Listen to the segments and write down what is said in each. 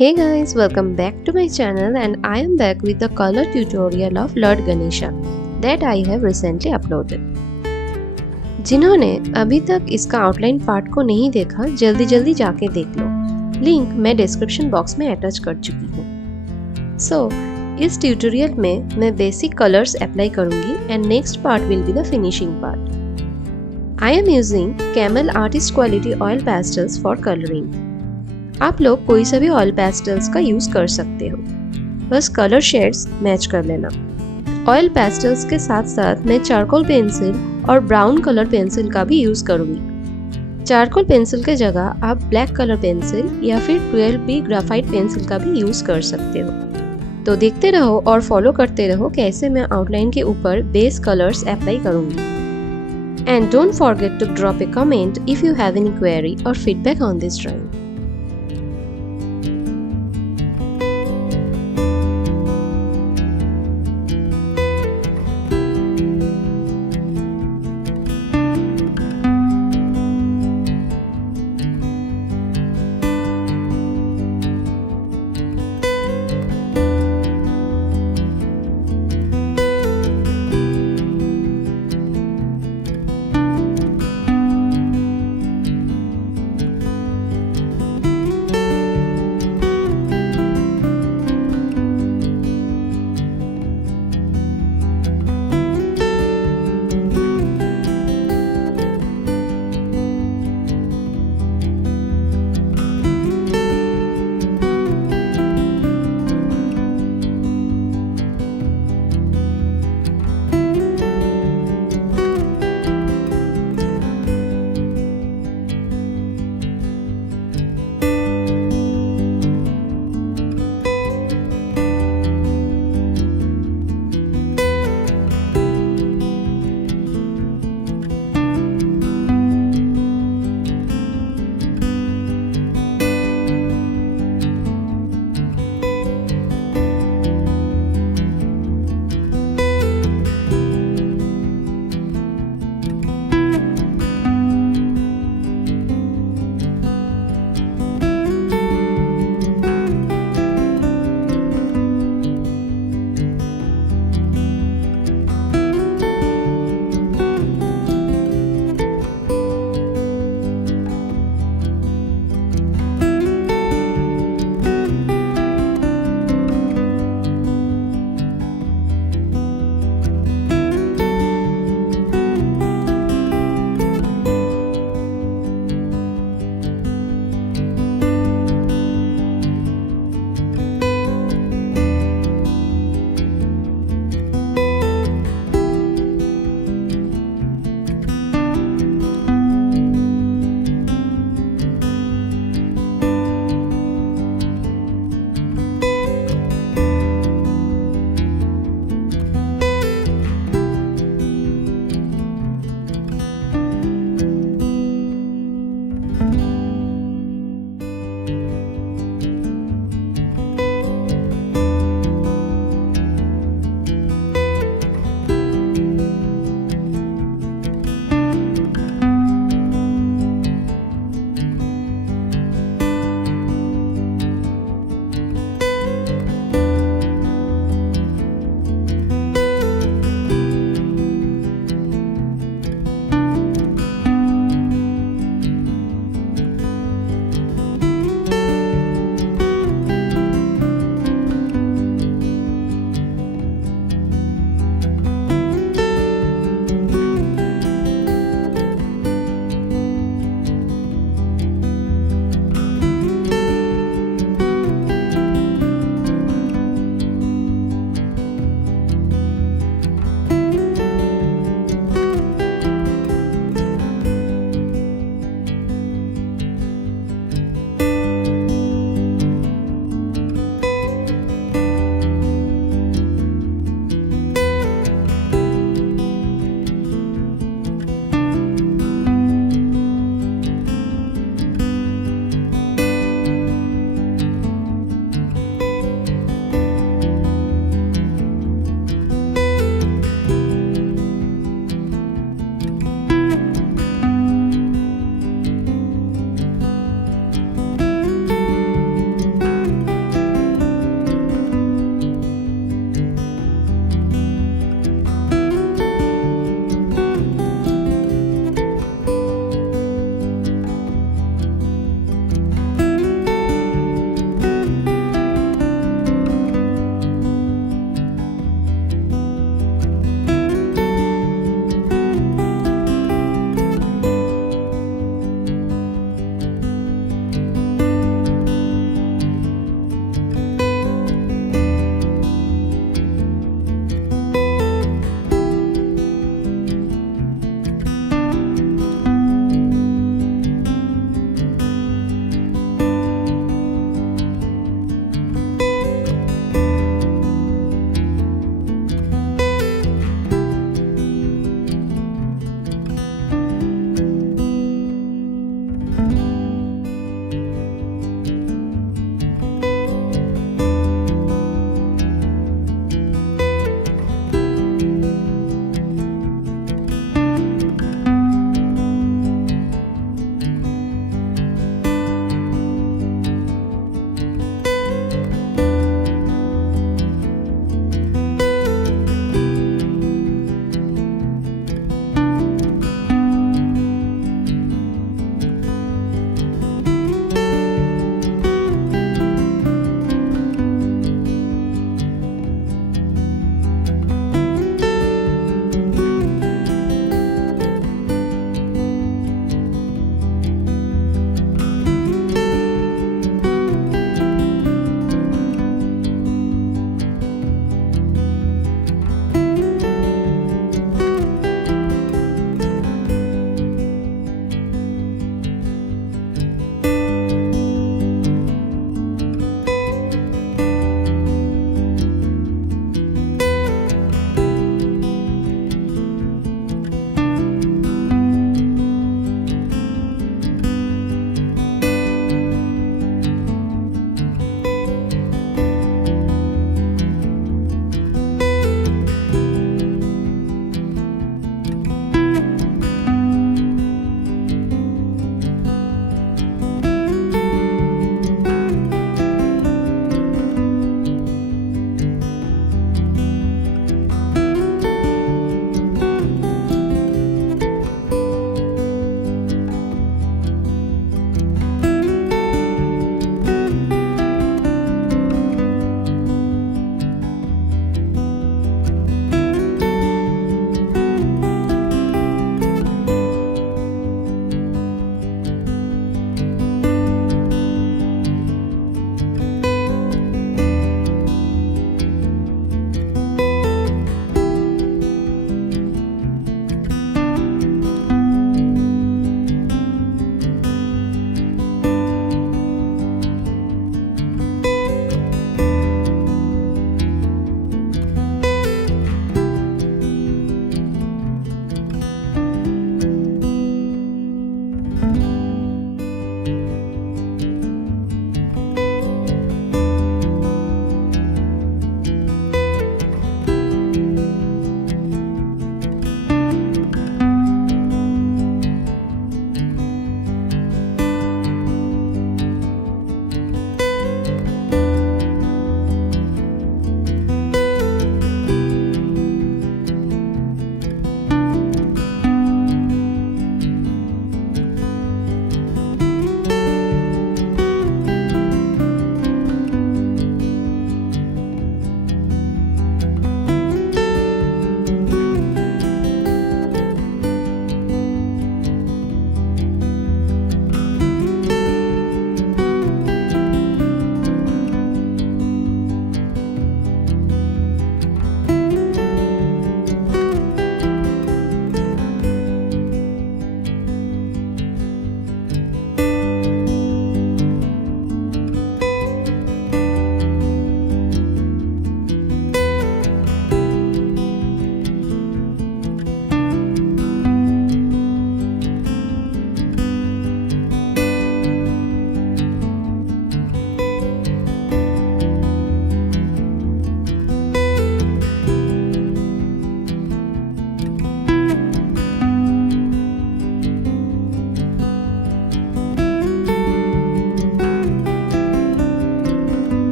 Hey guys, welcome back to my channel and I am back with the color tutorial of Lord Ganesha that I have recently uploaded. जिन्होंने अभी तक इसका outline part को नहीं देखा जल्दी जल्दी जाके देख लो, लिंक मैं डिस्क्रिप्शन बॉक्स में अटैच कर चुकी हूँ। सो इस ट्यूटोरियल में मैं बेसिक कलर्स अप्लाई करूँगी and next part will be the finishing part. I am using camel artist quality oil pastels for colouring. आप लोग कोई सा भी ऑयल पेस्टल्स का यूज कर सकते हो, बस कलर शेड्स मैच कर लेना। ऑयल पेस्टल्स के साथ साथ मैं चारकोल पेंसिल और ब्राउन कलर पेंसिल का भी यूज करूंगी। चारकोल पेंसिल के जगह आप ब्लैक कलर पेंसिल या फिर 12B ग्राफाइट पेंसिल का भी यूज कर सकते हो। तो देखते रहो और फॉलो करते रहो कैसे मैं आउटलाइन के ऊपर बेस कलर्स अप्लाई करूंगी। And don't forget to drop A comment if you have any query और feedback on this drawing.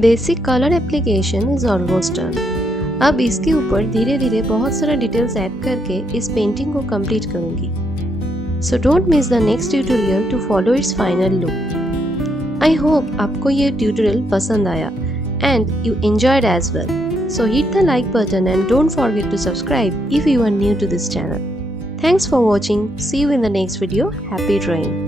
Basic colour application is almost done. अब इसके ऊपर धीरे धीरे बहुत सारा डिटेल्स ऐड करके इस पेंटिंग को कंप्लीट करूंगी। So don't miss the next tutorial to follow it's final look. I hope आपको ये ट्यूटोरियल पसंद आया and you enjoyed as well. So hit the like button and don't forget to subscribe if you are new to this channel. Thanks for watching. See you in the next video. Happy drawing.